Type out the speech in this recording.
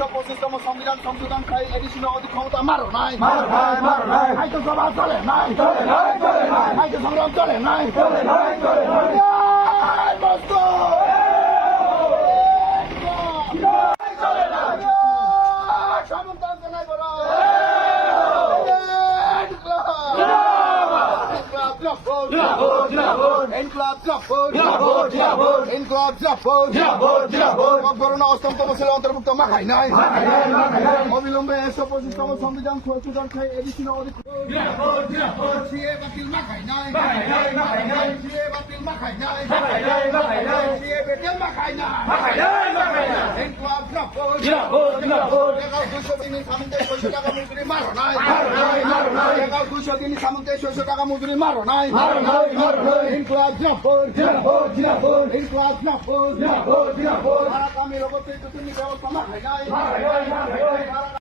125তম সংবিধান সংশোধন খাই এডিশনাল অধিক ক্ষমতা মারো নাই আইতো সভা চলে নাই আইতো সংগ্রাম চলে নাই অষ্টমতম ছেলে অন্তর্ভুক্ত মাখাই নাই অবিলম্বে 125তম সংবিধান সংশোধন খাই এডিশনাল অধিক বাতিল মাখাই নাই বাতিল মাখাই নাই বেটেল মাখাই নাই 200 দিন সামন্তে 600 টাকা মজুরি মারো নাই 200 দিন সামন্তে 600 টাকা মজুরি মারো নাই ইনকলাব জিন্দাবাদ।